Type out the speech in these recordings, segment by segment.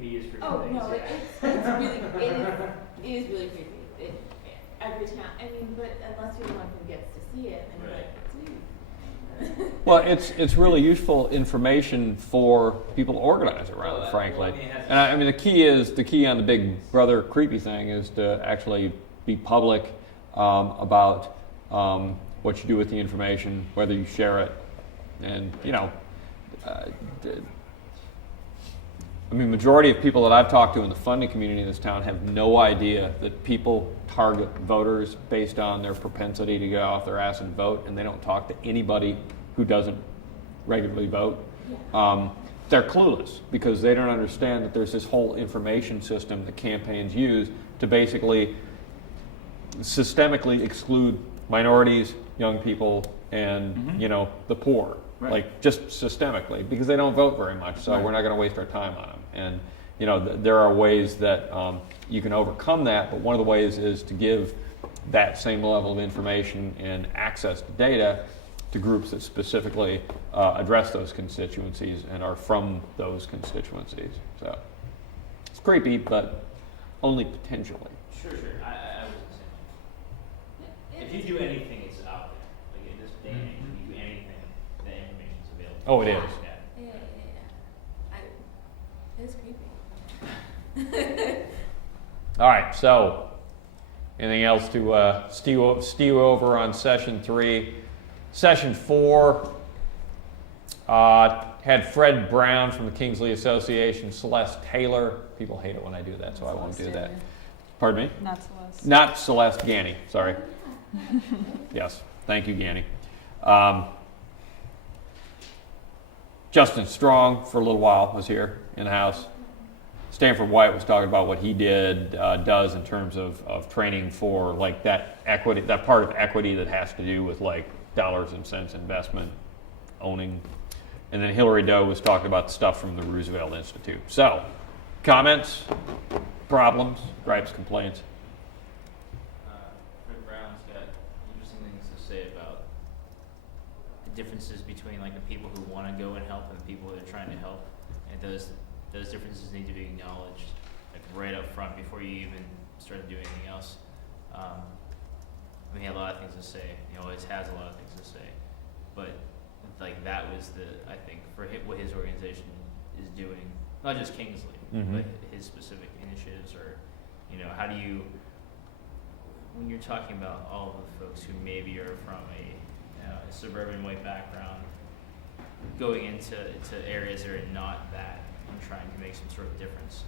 me is for Oh, things. no, Yeah. it is really creepy. Every time, I mean, but unless you're the one who gets to see it, and you're like, dude. Well, it's really useful information for people to organize around, frankly. And I mean, the key on the Big Brother creepy thing is to actually be public about what you do with the information, whether you share it, and I mean, majority of people that I've talked to in the funding community in this town have no idea that people target voters based on their propensity to get off their ass and vote, and they don't talk to anybody who doesn't regularly vote. They're clueless because they don't understand that there's this whole information system that campaigns use to basically systemically exclude minorities, young people, and the poor. Right. Like just systemically, because they don't vote very much, so we're not going to waste our time on them. And there are ways that you can overcome that, but one of the ways is to give that same level of information and access to data to groups that specifically address those constituencies and are from those constituencies. So it's creepy, but only potentially. Sure. I was saying. If you do anything, it's out there. Like in this day and age, if you do anything, the information's available. Oh, it is. Yeah. It is creepy. All right, so anything else to stew over on session 3? Session 4 had Fred Brown from the Kingsley Association, Celeste Taylor. People hate it when I do that, so I won't do that. Pardon me? Not Celeste. Not Celeste, Ganny, sorry. Yes, thank you, Ganny. Justin Strong, for a little while, was here in the house. Stanford White was talking about what he does in terms of training for like that equity, that part of equity that has to do with like dollars and cents investment, owning. And then Hillary Doe was talking about the stuff from the Roosevelt Institute. So, comments, problems, gripes, complaints? Fred Brown's got interesting things to say about the differences between like the people who want to go and help and the people that are trying to help, and those differences need to be acknowledged like right up front before you even start to do anything else. I mean, he had a lot of things to say. He always has a lot of things to say, but like that was I think for what his organization is doing, not just Kingsley, but his specific initiatives, or how do you, when you're talking about all of the folks who maybe are from a suburban white background, going into areas that are not that, and trying to make some sort of difference.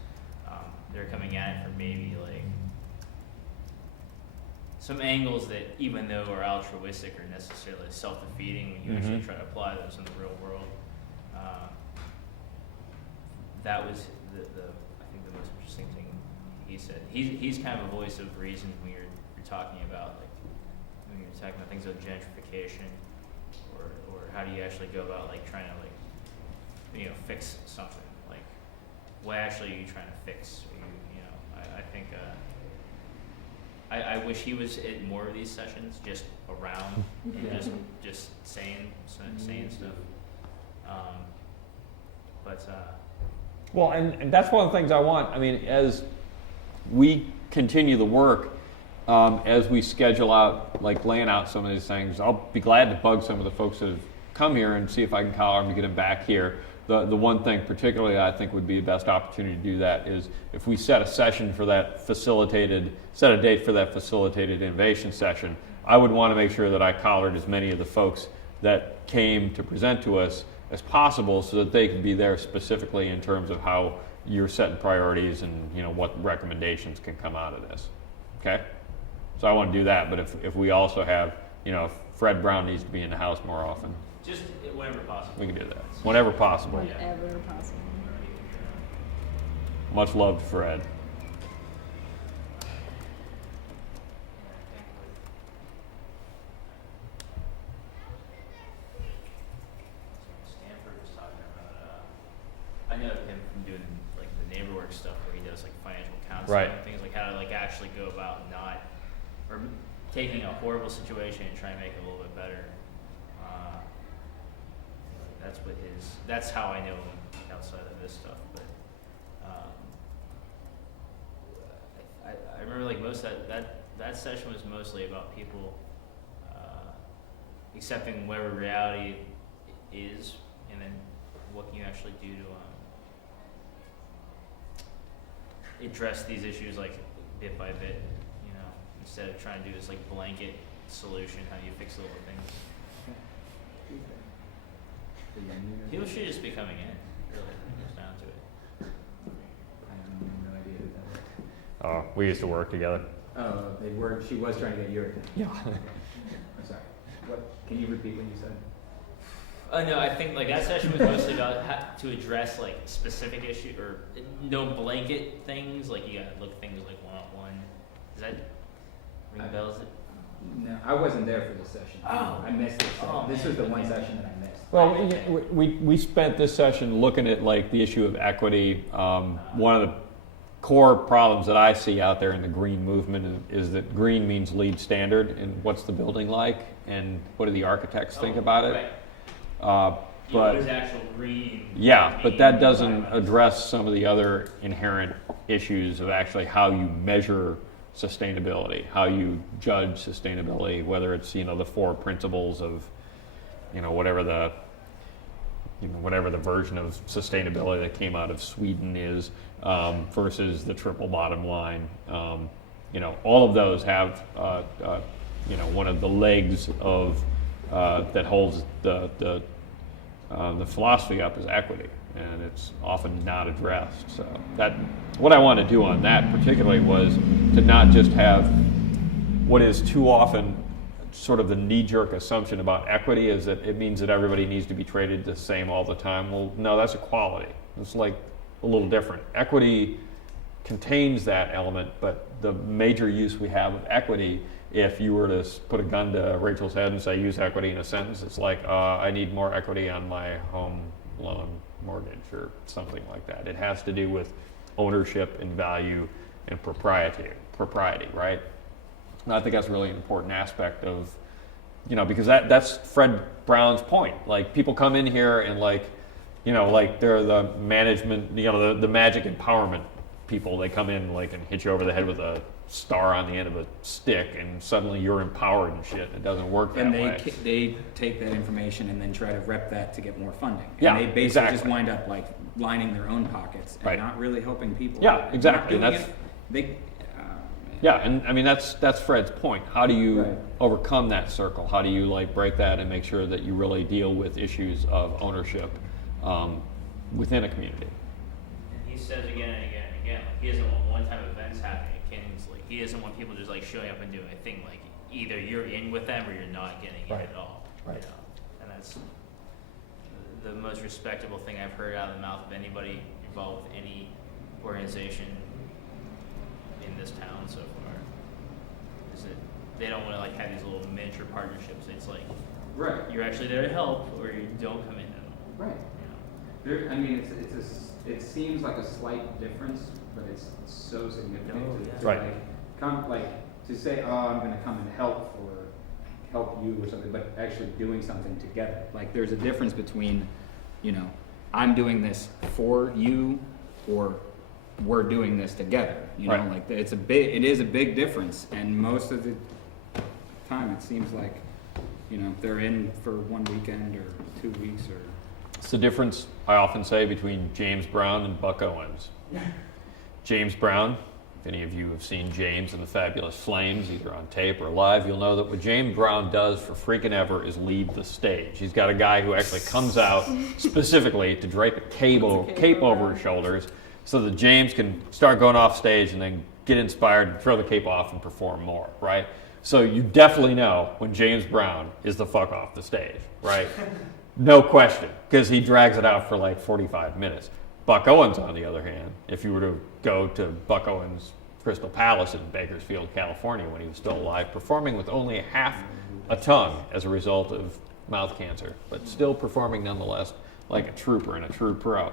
They're coming at it from maybe like some angles that, even though are altruistic, are necessarily self-defeating when you actually try to apply those in the real world. That was I think the most interesting thing he said. He's kind of a voice of reason when you're talking about things like gentrification, or how do you actually go about like trying to fix something. Like what actually are you trying to fix? I think I wish he was at more of these sessions, just around and just saying stuff. Well, and that's one of the things I want. I mean, as we continue the work, as we schedule out, like laying out some of these things, I'll be glad to bug some of the folks that have come here and see if I can collar them to get them back here. The one thing particularly I think would be the best opportunity to do that is if we set a session for that set a date for that facilitated innovation session, I would want to make sure that I collared as many of the folks that came to present to us as possible so that they could be there specifically in terms of how you're setting priorities and what recommendations can come out of this. Okay? So I want to do that, but if we also have, Fred Brown needs to be in the house more often. Just whenever possible. We can do that. Whenever possible. Whenever possible. Much love to Fred. Stanford was talking about, I know him from doing like the neighbor work stuff where he does like financial counseling and things, like how to like actually go about taking a horrible situation and trying to make it a little bit better. That's how I know him outside of this stuff, but that session was mostly about people accepting whatever reality is, and then what can you actually do to address these issues like bit by bit, you know, instead of trying to do this like blanket solution, how do you fix the little things. People should just be coming in, really, when it comes down to it. I have no idea who that is. Oh, we used to work together. Oh, they were. She was trying to get your attention. Yeah. I'm sorry. What? Can you repeat what you said? No, I think like that session was mostly about to address like specific issue or no blanket things. Like you gotta look things like one-on-one. Does that ring bells? No, I wasn't there for this session. Oh. I missed this. Oh, This man, was the one okay. session that I missed. Well, we spent this session looking at like the issue of equity. One of the core problems that I see out there in the green movement is that green means lead standard, and what's the building like, and what do the architects think about it? Right. But There's actual green. yeah, but that doesn't address some of the other inherent issues of actually how you measure sustainability, how you judge sustainability, whether it's, you know, the 4 principles of, you know, whatever the version of sustainability that came out of Sweden is, versus the triple bottom line. You know, all of those have, you know, one of the legs of that holds the philosophy up is equity, and it's often not addressed. So that what I want to do on that particularly was to not just have what is too often sort of the knee-jerk assumption about equity is that it means that everybody needs to be treated the same all the time. Well, no, that's equality. It's like a little different. Equity contains that element, but the major use we have of equity, if you were to put a gun to Rachel's head and say use equity in a sentence, it's like I need more equity on my home loan mortgage or something like that. It has to do with ownership and value and propriety, right? And I think that's really an important aspect of, you know, because that's Fred Brown's point. Like, people come in here and like, you know, like they're the management, you know, the magic empowerment people. They come in like and hit you over the head with a star on the end of a stick, and suddenly you're empowered and shit. It doesn't work that way. And they take that information and then try to rep that to get more funding. And Yeah, they basically exactly. just wind up like lining their own pockets and Right. not really helping people. Yeah, out. exactly. Not doing That's- it. Yeah, and I mean that's Fred's point. How do you Right. overcome that circle? How do you like break that and make sure that you really deal with issues of ownership within a community? And he says again and again and again, like he doesn't want one-time events happening at Kingsley. He doesn't want people just like showing up and doing a thing. Like either you're in with them or you're not getting in Right. at all. Right. You know? And that's the most respectable thing I've heard out of the mouth of anybody involved with any organization in this town so far. Is that they don't want to like have these little miniature partnerships. It's like Right. you're actually there to help, or you don't come in at all. Right. You know? There, I mean, it seems like a slight difference, but it's so significant Oh, to, yeah. to Right. like come like to say, oh, I'm going to come and help you or something, but actually doing something together. Like there's a difference between, you know, I'm doing this for you, or we're doing this together. You know, Right. like it is a big difference, and most of the time it seems like, you know, they're in for 1 weekend or 2 weeks or. It's the difference I often say between James Brown and Buck Owens. James Brown, if any of you have seen James and the Fabulous Flames, either on tape or live, you'll know that what James Brown does for freaking ever is lead the stage. He's got a guy who actually comes out specifically to drape a cape over his shoulders so that James can start going off stage and then get inspired and throw the cape off and perform more, right? So you definitely know when James Brown is the fuck off the stage, right? No question, because he drags it out for like 45 minutes. Buck Owens, on the other hand, if you were to go to Buck Owens' Crystal Palace in Bakersfield, California, when he was still alive, performing with only half a tongue as a result of mouth cancer, but still performing nonetheless like a trooper and a true pro.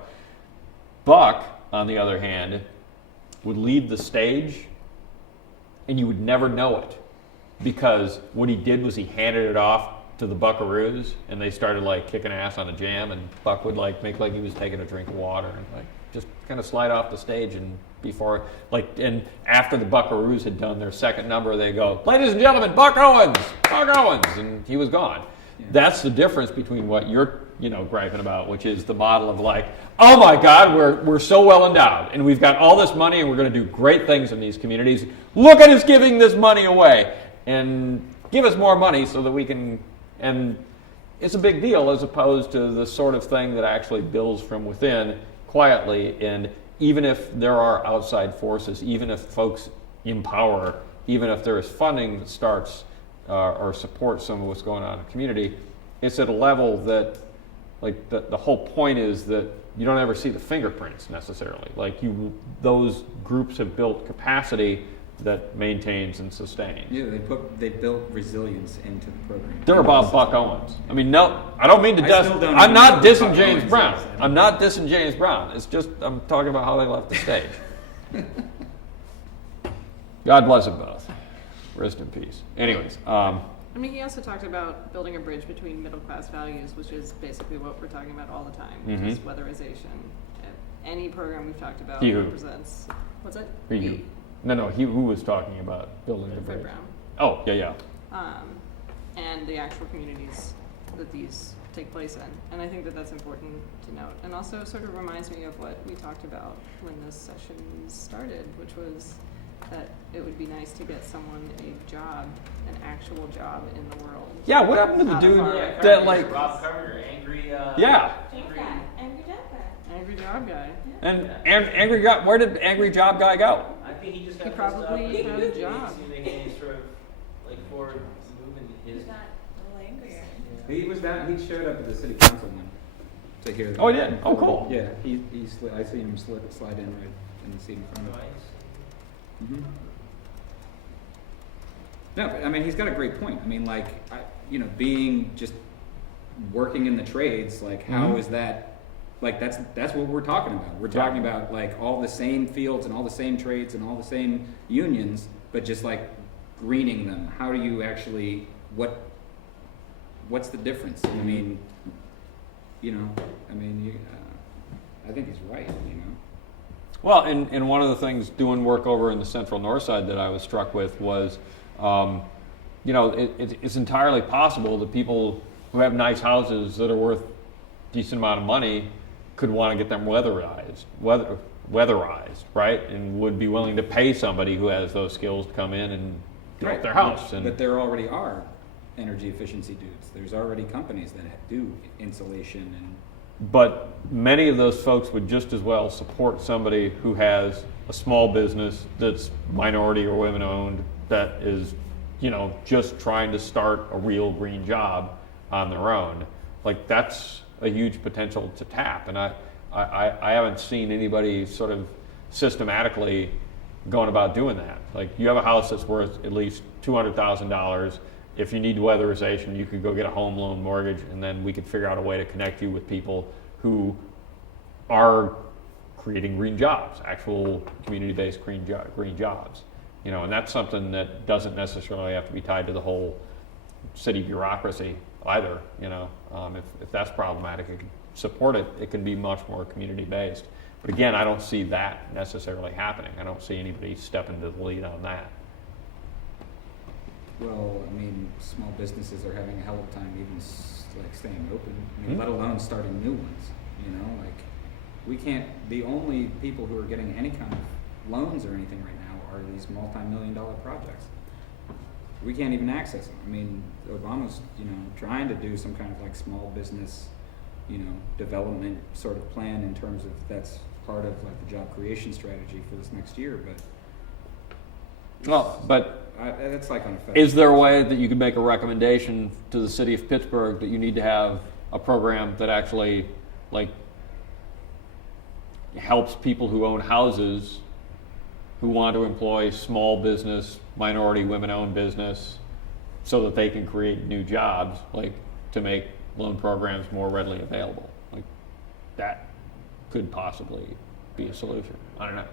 Buck, on the other hand, would leave the stage and you would never know it, because what he did was he handed it off to the Buckaroos, and they started like kicking ass on a jam, and Buck would like make like he was taking a drink of water and like just kind of slide off the stage, and before like and after the Buckaroos had done their second number, they go, "Ladies and gentlemen, Buck Owens," and he was gone. Yeah. That's the difference between what you're griping about, which is the model of like, oh my God, we're so well endowed, and we've got all this money, and we're going to do great things in these communities. Look at us giving this money away, and give us more money so that we can. And it's a big deal as opposed to the sort of thing that actually builds from within quietly. And even if there are outside forces, even if folks empower, even if there is funding that starts or supports some of what's going on in the community, it's at a level that, like, the whole point is that you don't ever see the fingerprints necessarily. Like, those groups have built capacity that maintains and sustains. Yeah, they built resilience into the program. They're about Buck Owens. I mean, no, I don't mean to I'm not dissing James Brown. I'm not dissing James Brown. It's just I'm talking about how they left the stage. God bless them both. Rest in peace. Anyways, I mean, he also talked about building a bridge between middle class values, which is basically what we're talking about all the time, which is weatherization. Any program we've talked about represents. What's it? you. No, who was talking about building the Fred bridge? Brown. Oh, yeah. And the actual communities that these take place in. And I think that that's important to note. And also sort of reminds me of what we talked about when this session started, which was that it would be nice to get someone a job, an actual job in the world. Yeah, what happened to the Out dude of our- that like... Rob Carter, angry. Yeah. Angry job guy. Angry job guy. And angry guy, where did angry job guy go? I think he just He got probably had a job. Any sort of like forward movement in his. He's not a little angrier. He was down. He showed up at the city councilman to hear. Oh, he did? Oh, cool. Yeah, he slid, I seen him slide in right in the seat in front of him. Mm-hmm. No, but, I mean, he's got a great point. I mean, like, being just working in the trades, like, how is that? Like, that's what we're talking about. We're talking about like all the same fields and all the same trades and all the same unions, but just like greening them. How do you actually what's the difference? I mean, I think he's right. Well, and one of the things doing work over in the central north side that I was struck with was, it's entirely possible that people who have nice houses that are worth a decent amount of money could want to get them weatherized, right? And would be willing to pay somebody who has those skills to come in and build their house. But there already are energy efficiency dudes. There's already companies that do insulation But many of those folks would just as well support somebody who has a small business that's minority or women owned that is, just trying to start a real green job on their own. Like, that's a huge potential to tap. And I haven't seen anybody sort of systematically going about doing that. Like, you have a house that's worth at least $200,000. If you need weatherization, you could go get a home loan mortgage, and then we could figure out a way to connect you with people who are creating green jobs, actual community-based green jobs. And that's something that doesn't necessarily have to be tied to the whole city bureaucracy either. If that's problematic, it can support it. It can be much more community-based. But again, I don't see that necessarily happening. I don't see anybody stepping to the lead on that. Well, I mean, small businesses are having a hell of a time even staying open. I mean, let alone starting new ones. Like, we can't. The only people who are getting any kind of loans or anything right now are these multi-million-dollar projects. We can't even access them. I mean, Obama's trying to do some kind of like small business, development sort of plan in terms of that's part of like the job creation strategy for this next year, but that's like on a federal. Is there a way that you could make a recommendation to the city of Pittsburgh that you need to have a program that actually like helps people who own houses who want to employ small business, minority women-owned business, so that they can create new jobs, like to make loan programs more readily available? Like, that could possibly be a solution. I don't know.